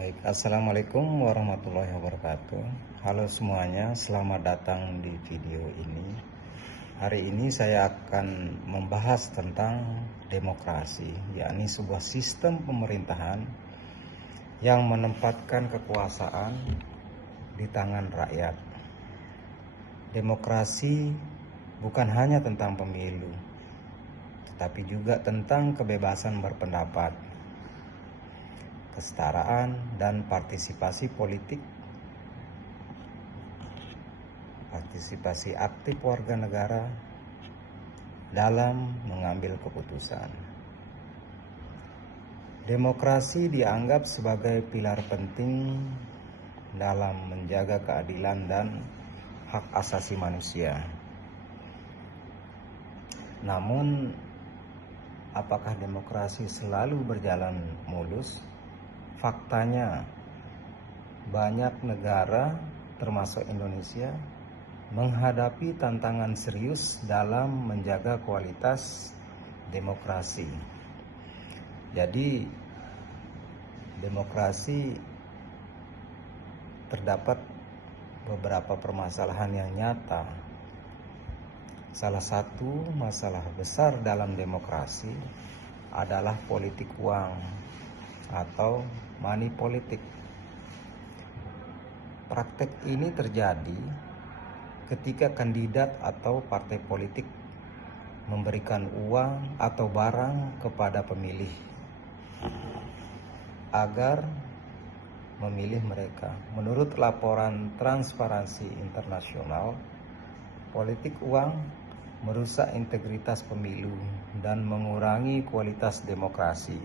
Baik, Assalamualaikum warahmatullahi wabarakatuh. Halo semuanya, selamat datang di video ini. Hari ini saya akan membahas tentang demokrasi, yakni sebuah sistem pemerintahan yang menempatkan kekuasaan di tangan rakyat. Demokrasi bukan hanya tentang pemilu, tetapi juga tentang kebebasan berpendapat, kesetaraan dan partisipasi politik, partisipasi aktif warga negara dalam mengambil keputusan. Demokrasi dianggap sebagai pilar penting dalam menjaga keadilan dan hak asasi manusia. Namun, apakah demokrasi selalu berjalan mulus? Faktanya, banyak negara termasuk Indonesia menghadapi tantangan serius dalam menjaga kualitas demokrasi. Jadi, demokrasi terdapat beberapa permasalahan yang nyata. Salah satu masalah besar dalam demokrasi adalah politik uang atau money politik. Praktek ini terjadi ketika kandidat atau partai politik memberikan uang atau barang kepada pemilih agar memilih mereka. Menurut laporan Transparansi Internasional, politik uang merusak integritas pemilu dan mengurangi kualitas demokrasi.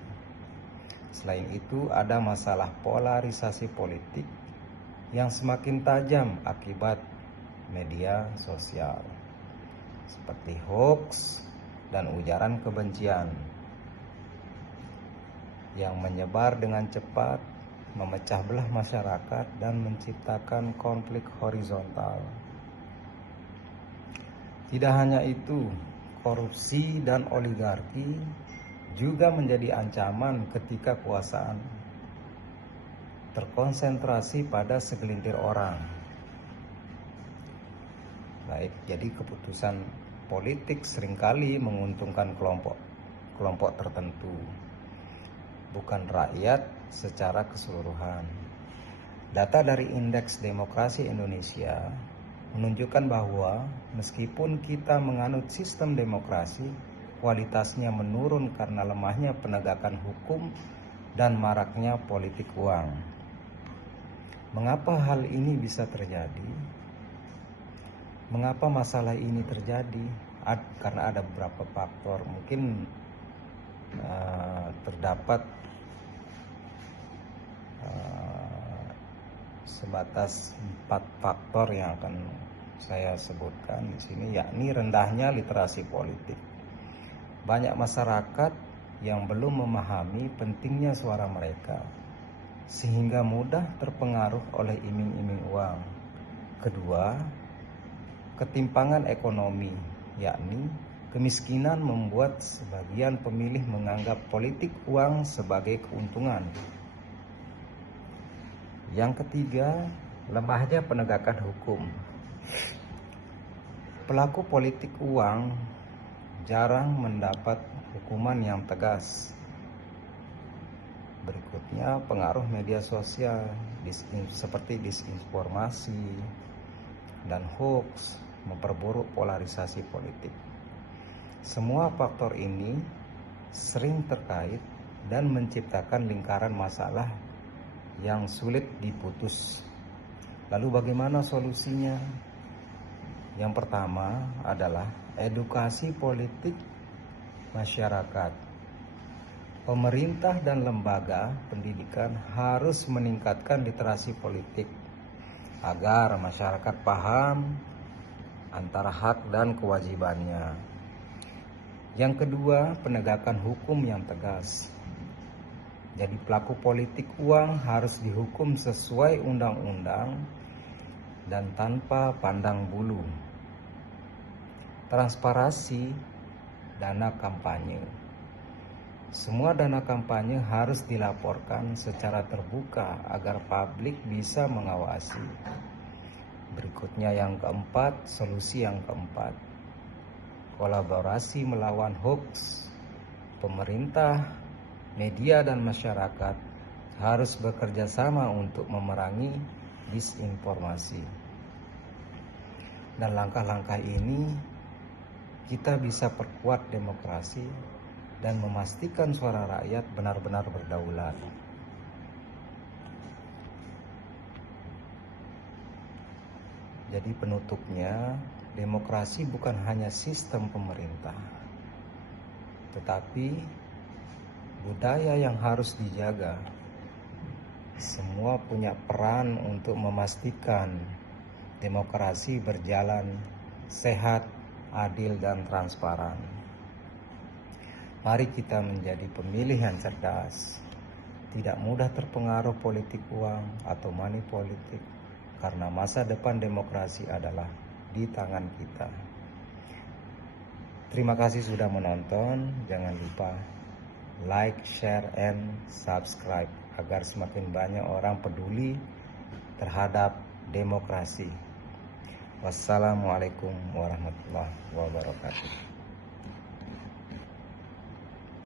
Selain itu, ada masalah polarisasi politik yang semakin tajam akibat media sosial, seperti hoax dan ujaran kebencian yang menyebar dengan cepat, memecah belah masyarakat dan menciptakan konflik horizontal. Tidak hanya itu, korupsi dan oligarki juga menjadi ancaman ketika kekuasaan terkonsentrasi pada segelintir orang. Baik, jadi keputusan politik seringkali menguntungkan kelompok tertentu, bukan rakyat secara keseluruhan. Data dari Indeks Demokrasi Indonesia menunjukkan bahwa meskipun kita menganut sistem demokrasi, kualitasnya menurun karena lemahnya penegakan hukum dan maraknya politik uang. Mengapa hal ini bisa terjadi? Mengapa masalah ini terjadi? Karena ada beberapa faktor. Mungkin terdapat sebatas 4 faktor yang akan saya sebutkan di sini, yakni rendahnya literasi politik. Banyak masyarakat yang belum memahami pentingnya suara mereka, sehingga mudah terpengaruh oleh iming-iming uang. Kedua, ketimpangan ekonomi, yakni kemiskinan membuat sebagian pemilih menganggap politik uang sebagai keuntungan. Yang ketiga, lemahnya penegakan hukum. Pelaku politik uang jarang mendapat hukuman yang tegas. Berikutnya, pengaruh media sosial seperti disinformasi dan hoax memperburuk polarisasi politik. Semua faktor ini sering terkait dan menciptakan lingkaran masalah yang sulit diputus. Lalu bagaimana solusinya? Yang pertama adalah edukasi politik masyarakat. Pemerintah dan lembaga pendidikan harus meningkatkan literasi politik agar masyarakat paham antara hak dan kewajibannya. Yang kedua, penegakan hukum yang tegas. Jadi pelaku politik uang harus dihukum sesuai undang-undang dan tanpa pandang bulu. Transparansi dana kampanye. Semua dana kampanye harus dilaporkan secara terbuka agar publik bisa mengawasi. Berikutnya yang keempat, solusi yang keempat, kolaborasi melawan hoax. Pemerintah, media, dan masyarakat harus bekerja sama untuk memerangi disinformasi. Dan langkah-langkah ini kita bisa perkuat demokrasi dan memastikan suara rakyat benar-benar berdaulat. Jadi penutupnya, demokrasi bukan hanya sistem pemerintah, tetapi budaya yang harus dijaga. Semua punya peran untuk memastikan demokrasi berjalan sehat, adil, dan transparan. Mari kita menjadi pemilih yang cerdas, tidak mudah terpengaruh politik uang atau money politik, karena masa depan demokrasi adalah di tangan kita. Terima kasih sudah menonton. Jangan lupa like, share, and subscribe agar semakin banyak orang peduli terhadap demokrasi. Wassalamualaikum warahmatullahi wabarakatuh.